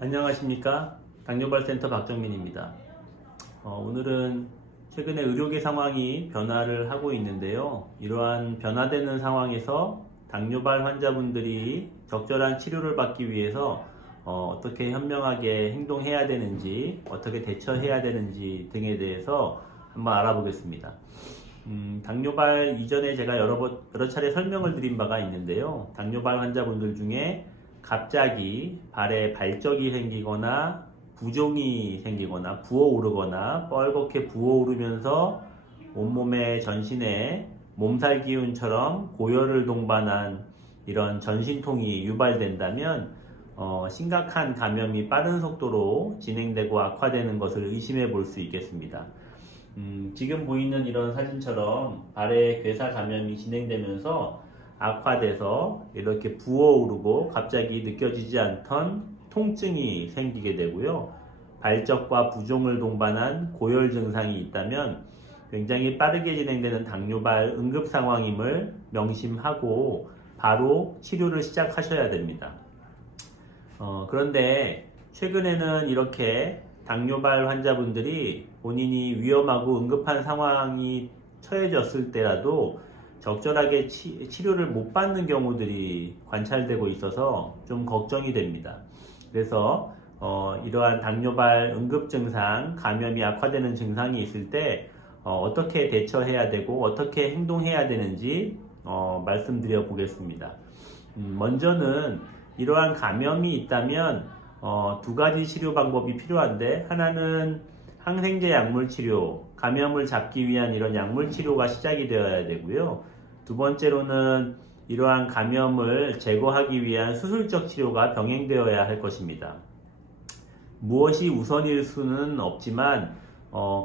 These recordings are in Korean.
안녕하십니까. 당뇨발센터 박정민입니다. 오늘은 최근에 의료계 상황이 변화를 하고 있는데요. 이러한 변화되는 상황에서 당뇨발 환자분들이 적절한 치료를 받기 위해서 어떻게 현명하게 행동해야 되는지, 어떻게 대처해야 되는지 등에 대해서 한번 알아보겠습니다. 당뇨발 이전에 제가 여러 차례 설명을 드린 바가 있는데요. 당뇨발 환자분들 중에 갑자기 발에 발적이 생기거나 부종이 생기거나 부어오르거나 뻘겋게 부어오르면서 온몸에 전신에 몸살 기운처럼 고열을 동반한 이런 전신통이 유발된다면 심각한 감염이 빠른 속도로 진행되고 악화되는 것을 의심해 볼 수 있겠습니다. 지금 보이는 이런 사진처럼 발에 괴사 감염이 진행되면서 악화돼서 이렇게 부어오르고 갑자기 느껴지지 않던 통증이 생기게 되고요. 발적과 부종을 동반한 고열 증상이 있다면 굉장히 빠르게 진행되는 당뇨발 응급 상황임을 명심하고 바로 치료를 시작하셔야 됩니다. 그런데 최근에는 이렇게 당뇨발 환자분들이 본인이 위험하고 응급한 상황이 처해졌을 때라도 적절하게 치료를 못 받는 경우들이 관찰되고 있어서 좀 걱정이 됩니다. 그래서 이러한 당뇨발 응급 증상, 감염이 악화되는 증상이 있을 때 어떻게 대처해야 되고 어떻게 행동해야 되는지 말씀드려 보겠습니다. 먼저는 이러한 감염이 있다면 두 가지 치료 방법이 필요한데, 하나는 항생제 약물 치료, 감염을 잡기 위한 이런 약물 치료가 시작이 되어야 되고요. 두 번째로는 이러한 감염을 제거하기 위한 수술적 치료가 병행되어야 할 것입니다. 무엇이 우선일 수는 없지만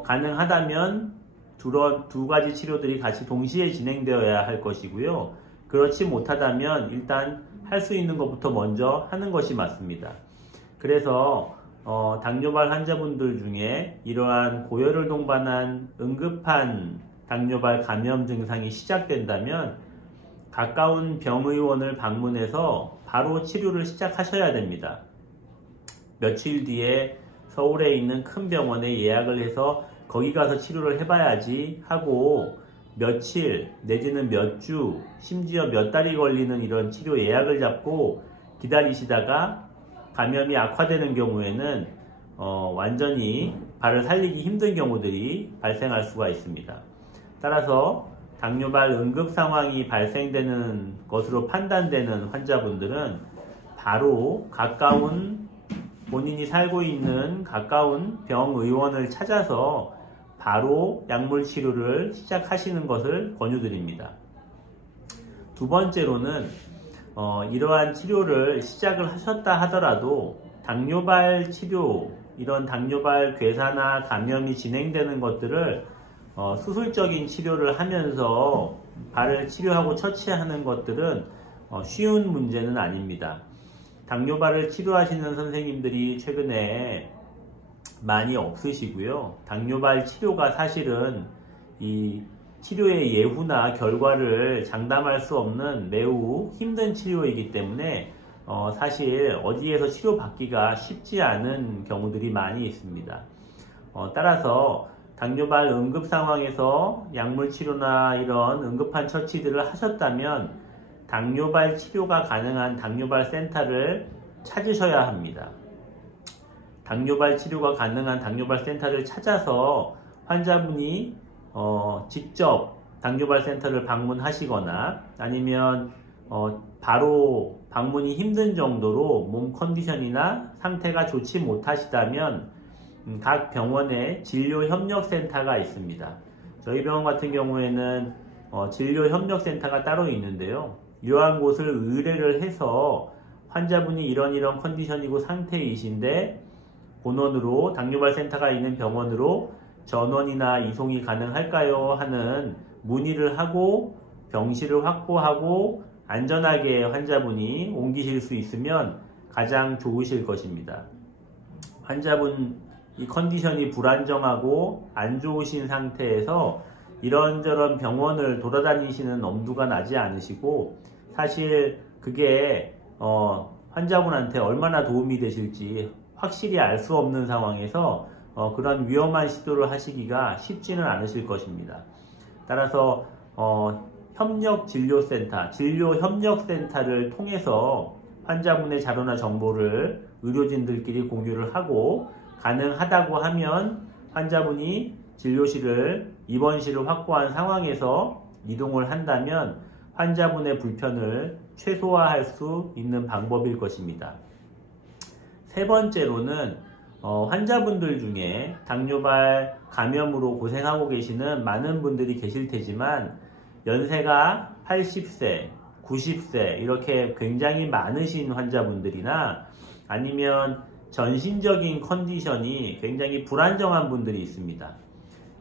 가능하다면 두 가지 치료들이 같이 동시에 진행되어야 할 것이고요. 그렇지 못하다면 일단 할 수 있는 것부터 먼저 하는 것이 맞습니다. 그래서 당뇨발 환자분들 중에 이러한 고열을 동반한 응급한 당뇨발 감염 증상이 시작된다면 가까운 병의원을 방문해서 바로 치료를 시작하셔야 됩니다. 며칠 뒤에 서울에 있는 큰 병원에 예약을 해서 거기 가서 치료를 해봐야지 하고 며칠 내지는 몇 주, 심지어 몇 달이 걸리는 이런 치료 예약을 잡고 기다리시다가 감염이 악화되는 경우에는 완전히 발을 살리기 힘든 경우들이 발생할 수가 있습니다. 따라서 당뇨발 응급 상황이 발생되는 것으로 판단되는 환자분들은 바로 본인이 살고 있는 가까운 병의원을 찾아서 바로 약물 치료를 시작하시는 것을 권유드립니다. 두 번째로는 이러한 치료를 시작을 하셨다 하더라도 당뇨발 치료, 이런 당뇨발 괴사나 감염이 진행되는 것들을 수술적인 치료를 하면서 발을 치료하고 처치하는 것들은 쉬운 문제는 아닙니다. 당뇨발을 치료하시는 선생님들이 최근에 많이 없으시고요. 당뇨발 치료가 사실은 이 치료의 예후나 결과를 장담할 수 없는 매우 힘든 치료이기 때문에 사실 어디에서 치료받기가 쉽지 않은 경우들이 많이 있습니다. 따라서 당뇨발 응급 상황에서 약물 치료나 이런 응급한 처치들을 하셨다면 당뇨발 치료가 가능한 당뇨발 센터를 찾으셔야 합니다. 당뇨발 치료가 가능한 당뇨발 센터를 찾아서 환자분이 직접 당뇨발 센터를 방문하시거나 아니면 바로 방문이 힘든 정도로 몸 컨디션이나 상태가 좋지 못하시다면 각 병원에 진료협력센터가 있습니다. 저희 병원 같은 경우에는 진료협력센터가 따로 있는데요. 이러한 곳을 의뢰를 해서 환자분이 이런 컨디션이고 상태이신데 본원으로 당뇨발 센터가 있는 병원으로 전원이나 이송이 가능할까요? 하는 문의를 하고 병실을 확보하고 안전하게 환자분이 옮기실 수 있으면 가장 좋으실 것입니다. 환자분 이 컨디션이 불안정하고 안 좋으신 상태에서 이런저런 병원을 돌아다니시는 엄두가 나지 않으시고, 사실 그게 환자분한테 얼마나 도움이 되실지 확실히 알 수 없는 상황에서 그런 위험한 시도를 하시기가 쉽지는 않으실 것입니다. 따라서 협력진료센터, 진료협력센터를 통해서 환자분의 자료나 정보를 의료진들끼리 공유를 하고, 가능하다고 하면 환자분이 진료실을, 입원실을 확보한 상황에서 이동을 한다면 환자분의 불편을 최소화할 수 있는 방법일 것입니다. 세 번째로는 환자분들 중에 당뇨발 감염으로 고생하고 계시는 많은 분들이 계실 테지만 연세가 80세, 90세 이렇게 굉장히 많으신 환자분들이나 아니면 전신적인 컨디션이 굉장히 불안정한 분들이 있습니다.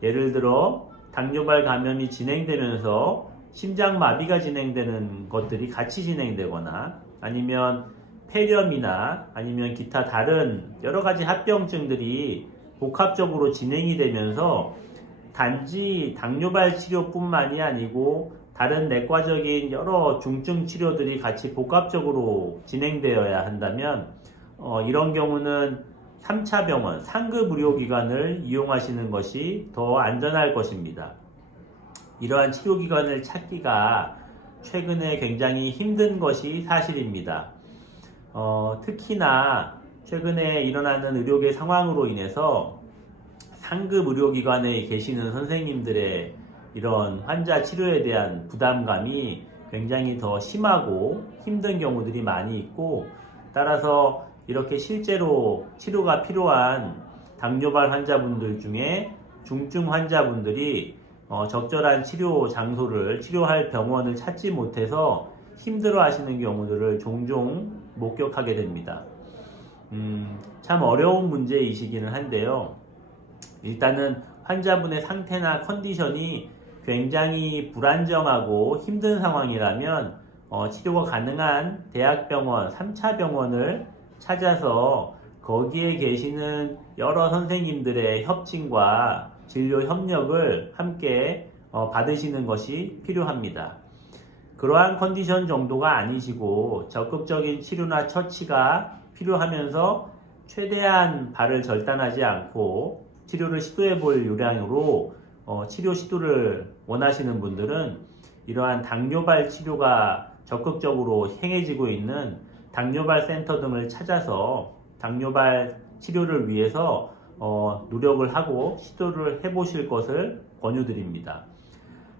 예를 들어 당뇨발 감염이 진행되면서 심장마비가 진행되는 것들이 같이 진행되거나, 아니면 폐렴이나 아니면 기타 다른 여러가지 합병증들이 복합적으로 진행이 되면서 단지 당뇨발 치료뿐만이 아니고 다른 내과적인 여러 중증 치료들이 같이 복합적으로 진행되어야 한다면 이런 경우는 3차 병원, 상급 의료기관을 이용하시는 것이 더 안전할 것입니다. 이러한 치료기관을 찾기가 최근에 굉장히 힘든 것이 사실입니다. 특히나 최근에 일어나는 의료계 상황으로 인해서 상급 의료기관에 계시는 선생님들의 이런 환자 치료에 대한 부담감이 굉장히 더 심하고 힘든 경우들이 많이 있고, 따라서 이렇게 실제로 치료가 필요한 당뇨발 환자분들 중에 중증 환자분들이 적절한 치료 장소를, 치료할 병원을 찾지 못해서 힘들어 하시는 경우들을 종종 목격하게 됩니다. 참 어려운 문제이시기는 한데요. 일단은 환자분의 상태나 컨디션이 굉장히 불안정하고 힘든 상황이라면 치료가 가능한 대학병원, 3차 병원을 찾아서 거기에 계시는 여러 선생님들의 협진과 진료 협력을 함께 받으시는 것이 필요합니다. 그러한 컨디션 정도가 아니시고 적극적인 치료나 처치가 필요하면서 최대한 발을 절단하지 않고 치료를 시도해 볼 요량으로 치료 시도를 원하시는 분들은 이러한 당뇨발 치료가 적극적으로 행해지고 있는 당뇨발 센터 등을 찾아서 당뇨발 치료를 위해서 노력을 하고 시도를 해보실 것을 권유드립니다.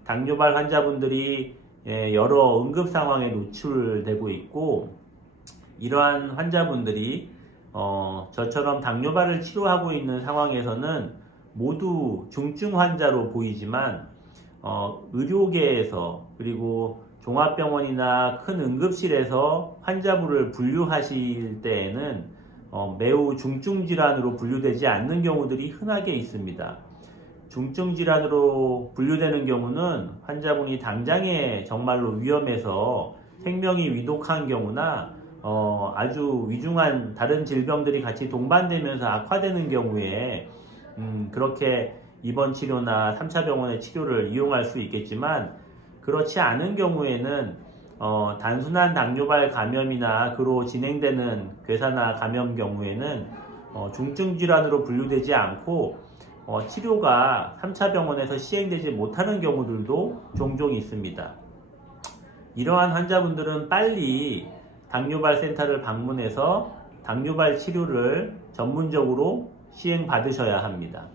당뇨발 환자분들이 여러 응급 상황에 노출되고 있고, 이러한 환자분들이 저처럼 당뇨발을 치료하고 있는 상황에서는 모두 중증 환자로 보이지만 의료계에서, 그리고 종합병원이나 큰 응급실에서 환자분을 분류하실 때에는 매우 중증 질환으로 분류되지 않는 경우들이 흔하게 있습니다. 중증 질환으로 분류되는 경우는 환자분이 당장에 정말로 위험해서 생명이 위독한 경우나 아주 위중한 다른 질병들이 같이 동반되면서 악화되는 경우에 그렇게 입원 치료나 3차 병원의 치료를 이용할 수 있겠지만, 그렇지 않은 경우에는 단순한 당뇨발 감염이나 그로 진행되는 괴사나 감염 경우에는 중증 질환으로 분류되지 않고 치료가 3차 병원에서 시행되지 못하는 경우들도 종종 있습니다. 이러한 환자분들은 빨리 당뇨발 센터를 방문해서 당뇨발 치료를 전문적으로 시행받으셔야 합니다.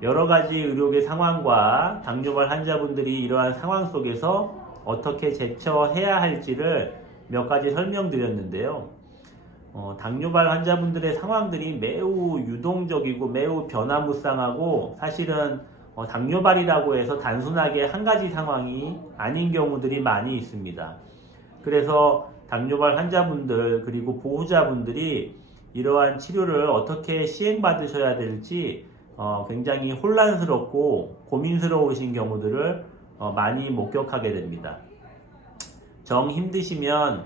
여러가지 의료계 상황과 당뇨발 환자분들이 이러한 상황 속에서 어떻게 대처해야 할지를 몇 가지 설명드렸는데요. 당뇨발 환자분들의 상황들이 매우 유동적이고 매우 변화무쌍하고, 사실은 당뇨발이라고 해서 단순하게 한 가지 상황이 아닌 경우들이 많이 있습니다. 그래서 당뇨발 환자분들 그리고 보호자분들이 이러한 치료를 어떻게 시행받으셔야 될지 굉장히 혼란스럽고 고민스러우신 경우들을 많이 목격하게 됩니다. 정 힘드시면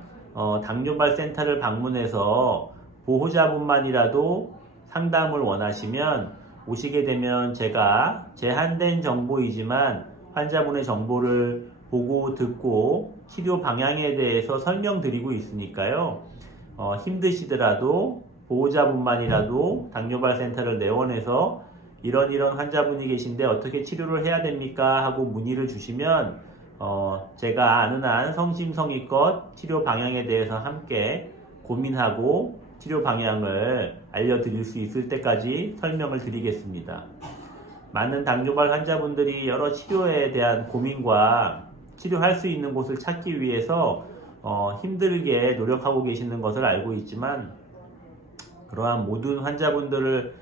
당뇨발 센터를 방문해서 보호자분만이라도 상담을 원하시면 오시게 되면 제가 제한된 정보이지만 환자분의 정보를 보고 듣고 치료 방향에 대해서 설명드리고 있으니까요. 힘드시더라도 보호자분만이라도 당뇨발 센터를 내원해서 이런 환자분이 계신데 어떻게 치료를 해야 됩니까? 하고 문의를 주시면 제가 아는 한 성심성의껏 치료 방향에 대해서 함께 고민하고 치료 방향을 알려드릴 수 있을 때까지 설명을 드리겠습니다. 많은 당뇨발 환자분들이 여러 치료에 대한 고민과 치료할 수 있는 곳을 찾기 위해서 힘들게 노력하고 계시는 것을 알고 있지만, 그러한 모든 환자분들을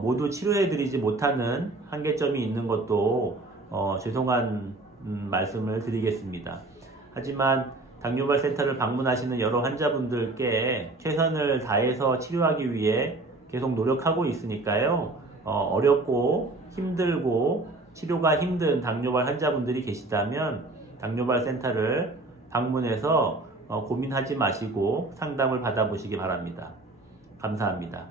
모두 치료해드리지 못하는 한계점이 있는 것도 죄송한 말씀을 드리겠습니다. 하지만 당뇨발 센터를 방문하시는 여러 환자분들께 최선을 다해서 치료하기 위해 계속 노력하고 있으니까요. 어렵고 힘들고 치료가 힘든 당뇨발 환자분들이 계시다면 당뇨발 센터를 방문해서 고민하지 마시고 상담을 받아보시기 바랍니다. 감사합니다.